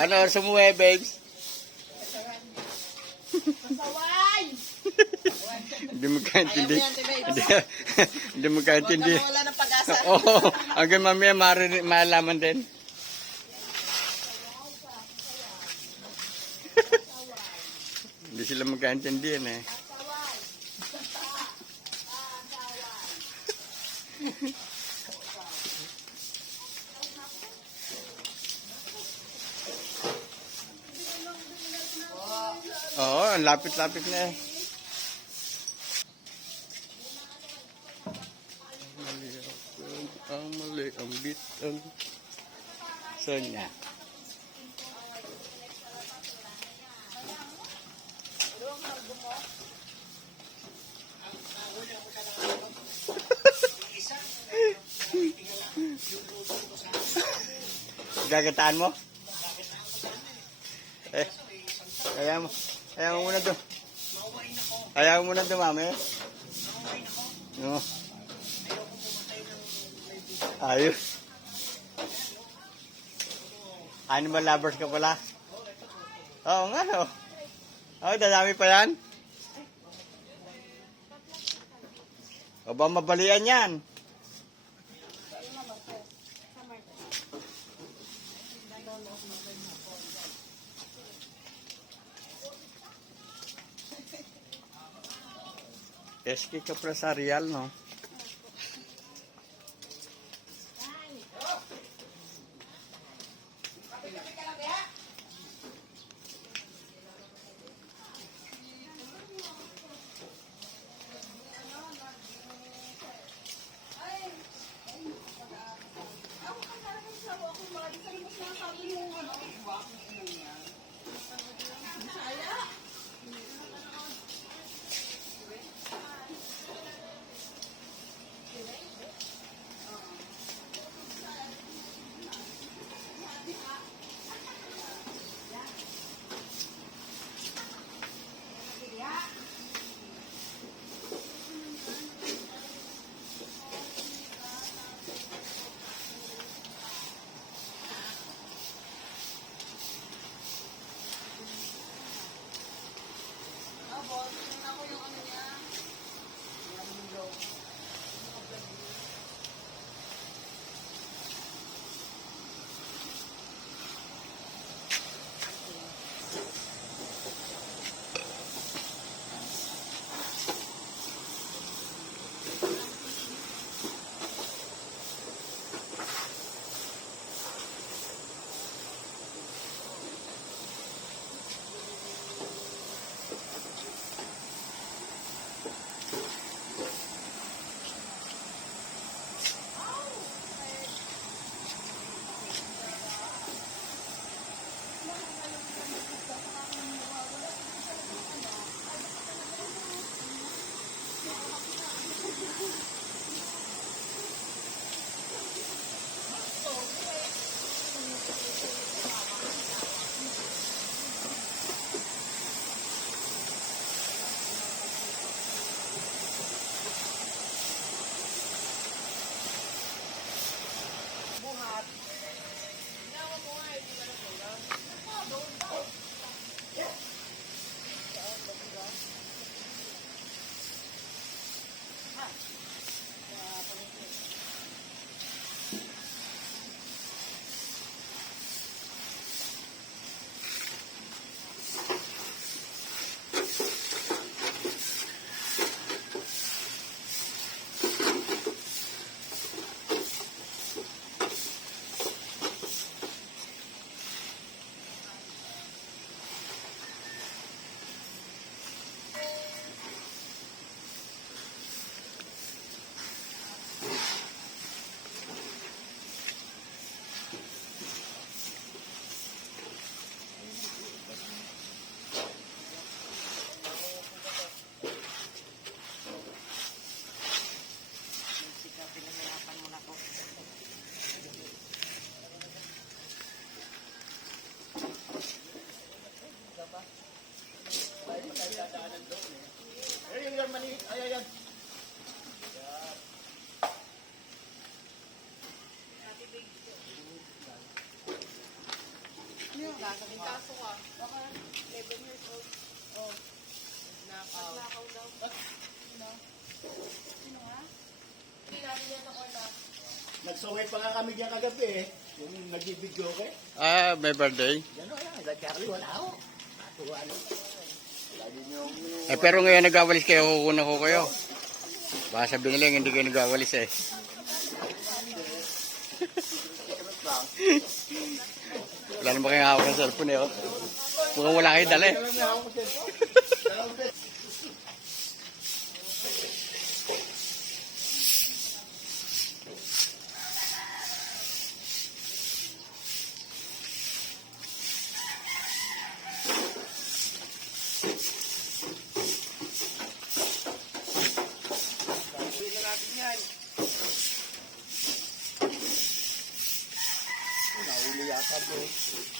Ano oras umuwi, babes? Masaway! Hindi mo kaintindi. Ayaw mo yan, babes. Hindi mo Huwag kaintindi. ka mawala ng pag-asa. Oo, hanggang mamaya malaman din. Hindi sila magkaintindihan eh. Oo, ang lapit-lapit na eh. Ang mali, ang bit, ang Sonya. Gagataan mo? Eh, ayaw mo muna doon. Ayaw mo muna dumami. No. Ayos. Animal lovers ka pala? Oo nga, no. Oh, dadami pa yan. O ba mabalian yan? SK Kaprasarial, no? Naging kaso ka. Baka 11 years old. Oh. Nakaw. Nakaw daw. Sino? Sino nga? Hindi namin yan sa korna. Nagsaway pa nga kami diyan kagabi eh. Yung nag-video ko eh. Ah, may birthday. Gano'n lang. Charlie, wala ako. Natuwa lang. Lagi niyo Eh, pero ngayon nagwawalis kayo, kukunan ko kayo. Baka sabihin nila, hindi kayo nagwawalis eh. Wala naman kayong hawak ng cellphone eh. Oh. Mukhang wala kayo dala eh. Nahuli yata bro.